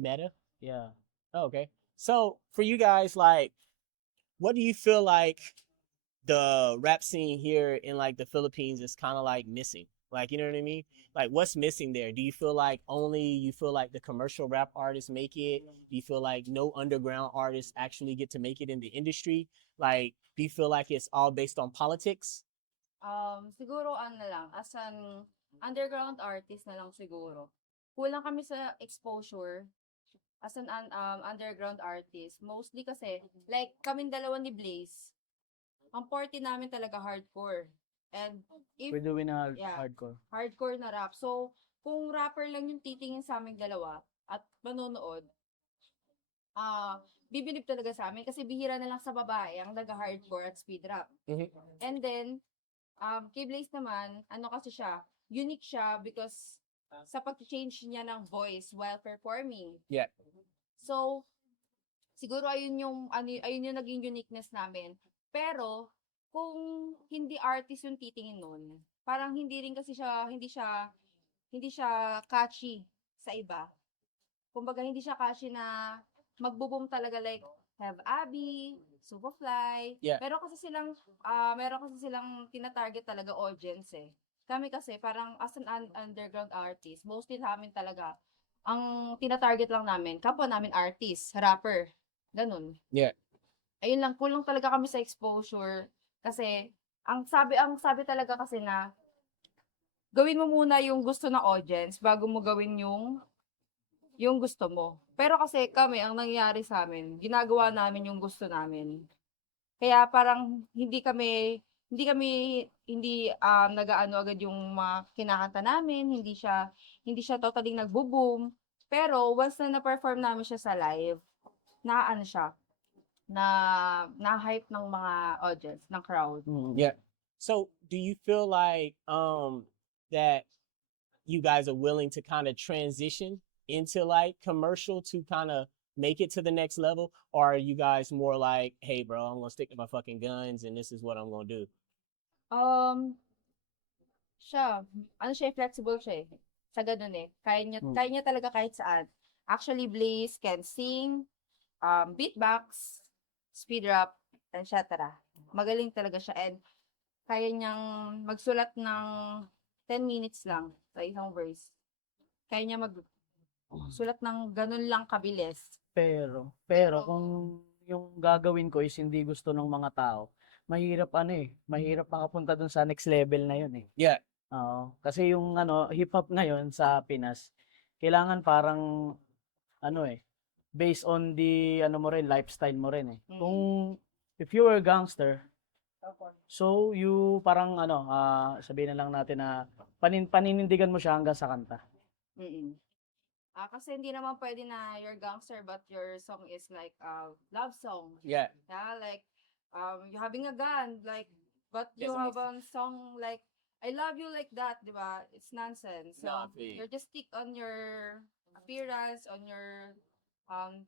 Meta? Yeah. Oh, okay. So for you guys, like, what do you feel like the rap scene here in like the Philippines is kind of like missing? Like, you know what I mean? Like, what's missing there? Do you feel like only you feel like the commercial rap artists make it? Do you feel like no underground artists actually get to make it in the industry? Like, do you feel like it's all based on politics? Siguro ano na lang, as an underground artist na lang siguro. Kulang kami sa exposure as an underground artist. Mostly kasi, like, kaming dalawa ni Blaze, ang party namin talaga hardcore. And if, We're doing a yeah, hardcore. hardcore na rap. So, kung rapper lang yung titingin sa aming dalawa at manonood, bibilib talaga sa amin kasi bihira na lang sa babae ang naga-hardcore at speed rap. Mhm. And then, kay Blaze naman, ano kasi siya, unique siya because sa pag-change niya ng voice while performing. Yeah. So, siguro ayun yung naging uniqueness namin. Pero, kung hindi artist yung titingin nun, parang hindi rin kasi hindi siya catchy sa iba. Kumbaga, hindi siya catchy na magbo-boom talaga like Have Abby, Superfly. Yeah. Meron kasi silang tina-target talaga audience eh. Kami kasi parang as an underground artist, mostly sa amin talaga, ang tina-target lang namin, kapwa namin artist, rapper, ganun. Yeah. Ayun lang, kulang talaga kami sa exposure kasi ang sabi talaga kasi na gawin mo muna yung gusto ng audience bago mo gawin yung gusto mo. Pero kasi kami, ang nangyayari sa amin, ginagawa namin yung gusto namin. Kaya parang hindi nag-aano agad yung mga kinakanta namin, hindi siya totally nagbo-boom. Pero once na na-perform namin siya sa live, naano siya, na na-hype ng mga audience, ng crowd. Yeah. So do you feel like that you guys are willing to kind of transition into like commercial to kind of make it to the next level? Or are you guys more like, hey bro, I'm gonna stick to my fucking guns and this is what I'm gonna do? Um, Flexible siya eh. Sa ganun eh. Kaya niya talaga kahit saan. Actually, Blaze can sing, beatbox, speed rap, etc. Magaling talaga siya and kaya niyang magsulat ng 10 minutes lang sa isang verse. Kaya niya magsulat ng ganun lang kabilis. Pero kung yung gagawin ko is hindi gusto ng mga tao, mahirap ano eh, mahirap makapunta dun sa next level na yun eh. Yeah. Oo, kasi yung ano, hip hop ngayon sa Pinas, kailangan parang ano eh, based on the ano mo rin, lifestyle mo rin eh. Kung if you were a gangster, so you parang ano, sabihin na lang natin na paninindigan mo siya hanggang sa kanta. Mm. Kasi hindi naman pwede na you're gangster but your song is like a love song. Yeah. Yeah, like you having a gun, like, but you Doesn't have make a song like I love you like that, di ba? It's nonsense. So No, I feel you. you're just stick on your appearance, on your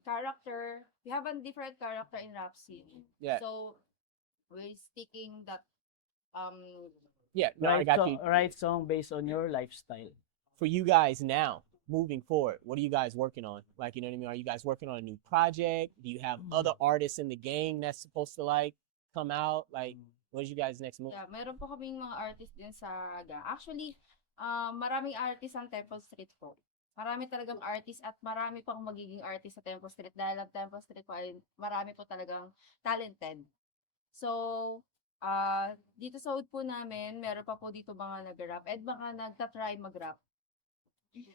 character. We have a different character in rap scene. Yeah. So we're sticking that um Yeah. No, I got you. Right song based on your lifestyle. For you guys now, moving forward, what are you guys working on? Like, you know what I mean? Are you guys working on a new project? Do you have other artists in the game that's supposed to like come out? Like, what is you guys' next move? Yeah, meron po kaming mga artist din sa Aga. Actually, maraming artist ang Temple Street po. Marami talagang artist at marami pang magiging artist sa Temple Street dahil ang Temple Street po ay marami po talagang talented. So, dito sa hood po namin, meron pa po dito mga nag-rap at mga nagta-try mag-rap.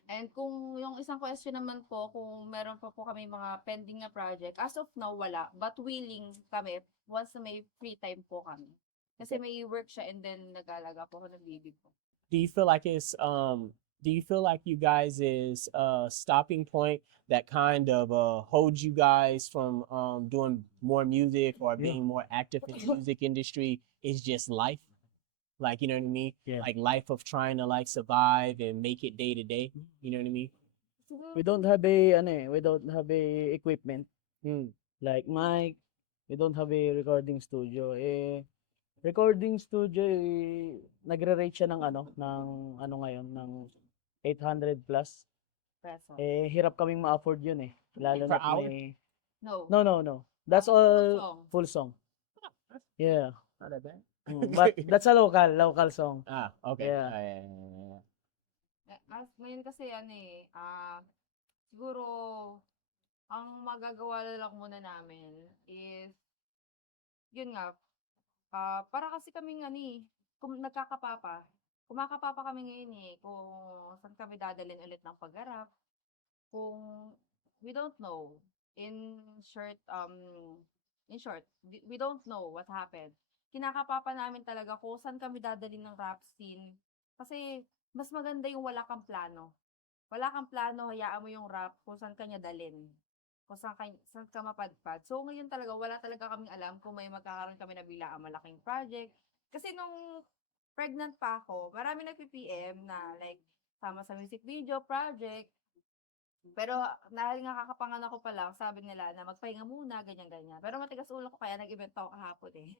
And kung yung isang question naman po, kung meron pa po kami mga pending na project, as of now, wala. But willing kami once na may free time po kami. Kasi may work siya and then nag-aalaga po ako ng baby po. Do you feel like it's do you feel like you guys is stopping point that kind of holds you guys from doing more music or being more active in the music industry is just life? Like, you know what I mean? Yeah. Like life of trying to like survive and make it day to day. You know what I mean? We don't have a ano eh, we don't have a equipment Hmm. like mic. We don't have a recording studio. Recording studio nagre-rate siya ng ano ngayon ng 800 plus. peso. Eh, hirap kaming ma-afford yun eh. Lalo Per na hour? may... No. No. That's Full all song. full song. Yeah. Not that bad. But that's a local song. Okay. Yeah. Ngayon kasi siguro, ang magagawa na lang muna namin is, yun nga, para kasi kaming kumakapapa kami ngayon kung saan kami dadalhin ulit ng pagharap, kung we don't know, in short, we don't know what happened. Kinakapapa namin talaga kung saan kami dadalhin ng rap scene, kasi mas maganda yung wala kang plano. Wala kang plano, hayaan mo yung rap kung saan kanya dalhin. Kung saan ka mapadpad. So, ngayon talaga, wala talaga kaming alam kung may magkakaroon kami na bigla ang malaking project. Kasi nung pregnant pa ako, marami nag-PPM na like, sama sa music video, project. Pero, dahil nga kakapanganak ko pa lang, sabi nila na magpahinga muna, ganyan-ganyan. Pero matigas ulo ko, kaya nag-event ako kahapon eh.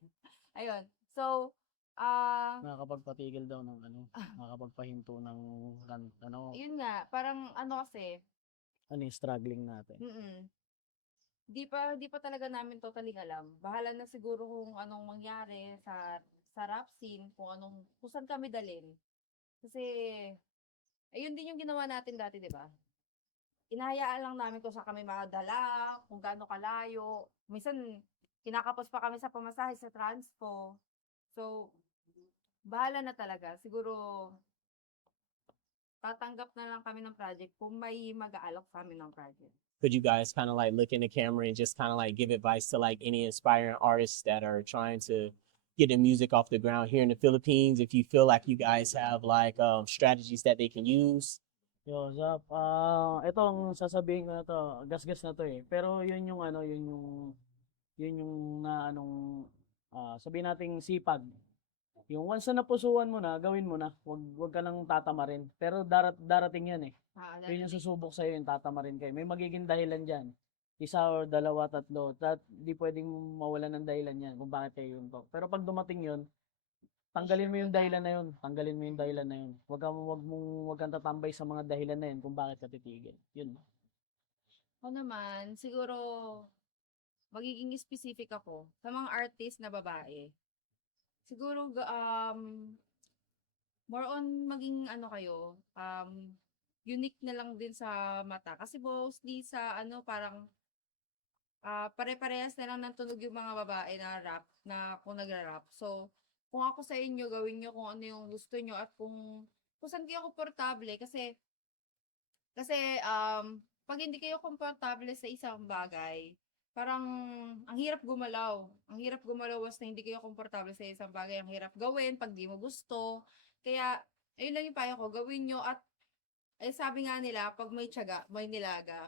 Ayun. So, Nakakapagpatigil daw ng nakakapagpahinto ng yun nga, parang kasi, struggling natin. Di pa talaga namin totally alam. Bahala na siguro kung anong mangyari sa rap scene, kung saan kami dalhin. Kasi, ayun din yung ginawa natin dati, di ba? Inahayaan lang namin kung saan kami madala, kung gaano kalayo. Minsan, kinakapos pa kami sa pamasahe sa transpo. So, bahala na talaga. Siguro, tatanggap na lang kami ng project kung may mag-aalok sa amin ng project. Could you guys kind of like look in the camera and just kind of like give advice to like any aspiring artists that are trying to get their music off the ground here in the Philippines? If you feel like you guys have like strategies that they can use. Yo, Zap, itong sasabihin ko na to, gasgas na to eh. Pero yun yung sabihin nating sipag. Yung once na napusuan mo na, gawin mo na. Wag ka nang tatamarin. Pero darating yan eh. Yun yung susubok sa'yo, yung tatamarin kayo. May magiging dahilan dyan. Isa or dalawa, tatlo. Di pwedeng mawalan ng dahilan yan kung bakit kayo yun to. Pero pag dumating yun, tanggalin mo yung dahilan na yun. Tanggalin mo yung dahilan na yun. Wag kang tatambay sa mga dahilan na yun kung bakit ka titigil. Yun. Ako naman, siguro, magiging specific ako sa mga artist na babae. Siguro, more on maging unique na lang din sa mata. Kasi mostly sa parang pare-parehas na lang ng tunog yung mga babae na rap, na kung nagra-rap. So, kung ako sa inyo, gawin nyo kung ano yung gusto nyo at kung saan kayo komportable. Kasi pag hindi kayo komportable sa isang bagay, parang ang hirap gumalaw. Ang hirap gumalaw basta hindi kayo komportable sa isang bagay. Ang hirap gawin pag di mo gusto. Kaya, ayun lang yung payo ko. Gawin nyo at sabi nga nila, pag may tiyaga, may nilaga.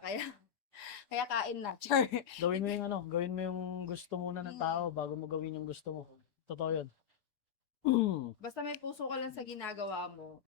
Kaya kain na. Char. Gawin mo yung gusto muna ng tao bago mo gawin yung gusto mo. Totoo yun. Basta may puso ka lang sa ginagawa mo.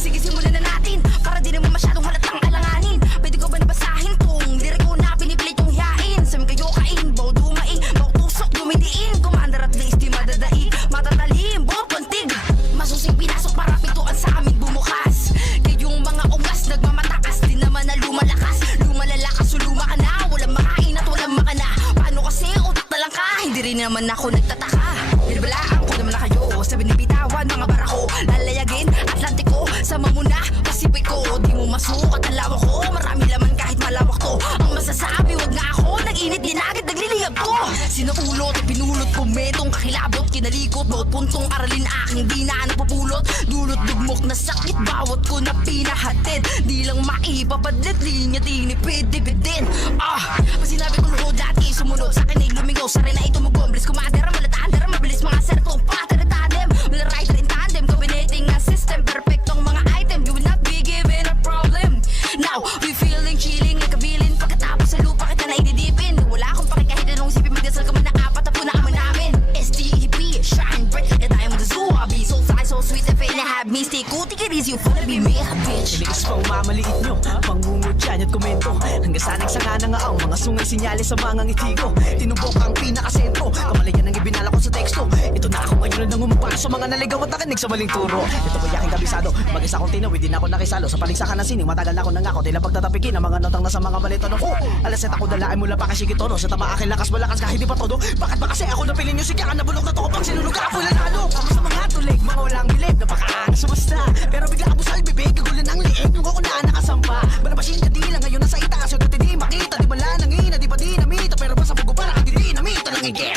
Sige, simulan na natin para di naman masyadong halatang alanganin. Pwede ko ba nabasahin tong lirik ko na pinipilit yung hiyain? Sabi kayo kain, baw dumain, baw tusok dumidiin. Commander at least di madadaig, matatalim, baw pantig. Masusing pinasok para pintuan sa amin bumukas. Kayong mga ungas nagmamataas, di naman na lumalakas. Lumalalakas o luma ka na, walang makain at walang makana. Paano kasi utak na lang ka, hindi rin naman ako nagtataka. Binabalaan ko naman na kayo, sabi ni bitawan mga barako. Lalayagin, Atlantiko, sama mo na, Pasipiko. Di mo masukat ang lawak ko, marami laman kahit malawak to. Ang masasabi, wag na ako, nag-init din agad, nagliliyag ko. Sinuulot at pinulot ko, metong kakilabot, kinalikot, bawat puntong aralin aking di na napupulot. Dulot dugmok na sakit, bawat ko na pinahatid. Di lang maipapadlit, linya tinipid, dibidin. Pag sinabi ko luhod, lati sumunod sa akin ay lumingaw. Sa rin na ito mag-bombles, kumadera, malataan, dara, mabilis mga sertong patara tandem. Mula rider in tandem, combinating na system. Perfectong mga item, you will not be given a problem. Now, we feeling chilling like a villain. Pagkatapos sa lupa kita na ididipin. Wala akong pakikahit anong sipin, magdasal ka man na apat na punaman namin. SDEP, shine bright, and I am the zoo. I'll be so fly, so sweet, and finna have me stay cool. Take it easy, you wanna be me, bitch. Bilis pa umamaliit nyo, pangungot yan. at komento. Hanggang sa nagsanga na nga ang mga sungay sinyales sa mga ngitigo. Tinubok ang pinakasentro, kamalayan ang ibinala ko sa teksto. Ito na ako ngayon nang umupara sa mga naligaw at nakinig sa maling turo. Ito ba yaking kabisado, mag-isa kong tinaw, hindi na ako nakisalo. Sa paligsakan ng sining, matagal na ako nangako. Tila pagtatapikin ang mga notang nasa mga balito ko. Alaset ako dalain mula pa kasi kitono. Sa tama akin lakas malakas kahit di pa todo. Bakit ba kasi ako napilin nyo sigakan na bulok na to kapag sinuluga ako lalalo. Kamo sa mga tulig, mga walang bilib, napakaangas sumasta. Pero bigla ako sa bibig, kagulan ang liig. Nung ako na nakasampa, balabasin ka di lang ngayon nasa itaas. Yung dati di makita, di bala nangina, di pa dinamita. Pero basta pugo para ka di dinamita lang igit.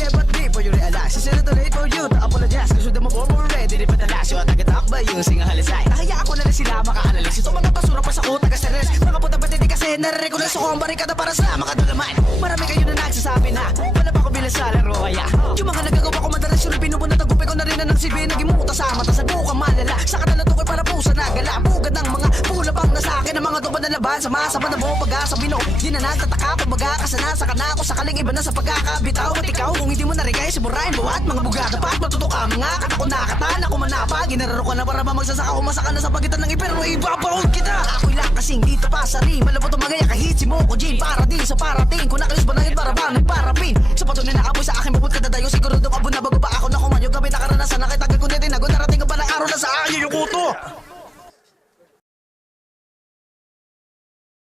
Yeah, but before you realize, it's too late for you to apologize. Cause you're more ready, di pa talas. Yung atagat ba yung singahalisay. Nakaya ako na lang sila maka-analyze. Ito mga basura pa sa ko, taga-stress. Mga puta ba di kasi nare-recognize ako ang barikada para sa makadulaman. Marami kayo na nagsasabi na wala pa ko bilang sa laro kaya yung mga nagagawa ko madalas yung pinubunat na gupay ko na rin na ng silbi. Nagimuta sa mata sa buka malala. Sa kanala to ko'y para pusa nagala. Bugad ng mga pula pang nasa akin. Ang mga tuba na laban sa masa pa na mo pag-asa bino. Di na nagtataka kung magkakasanasa ka na ako. Sakaling iba na sa pagkakabitaw. At ikaw kung hindi mo narigay si Burahin buhat mga bugada pa at matutok ka mga katako nakatan ako manapa. Ginararo ko na para ba magsasaka umasa na sa pagitan ng pero ibabaon kita. Ako'y lang kasing dito pa sa rin. Malabot ang magaya kahit si Moko Jin para din sa parating. Kung nakalis ba na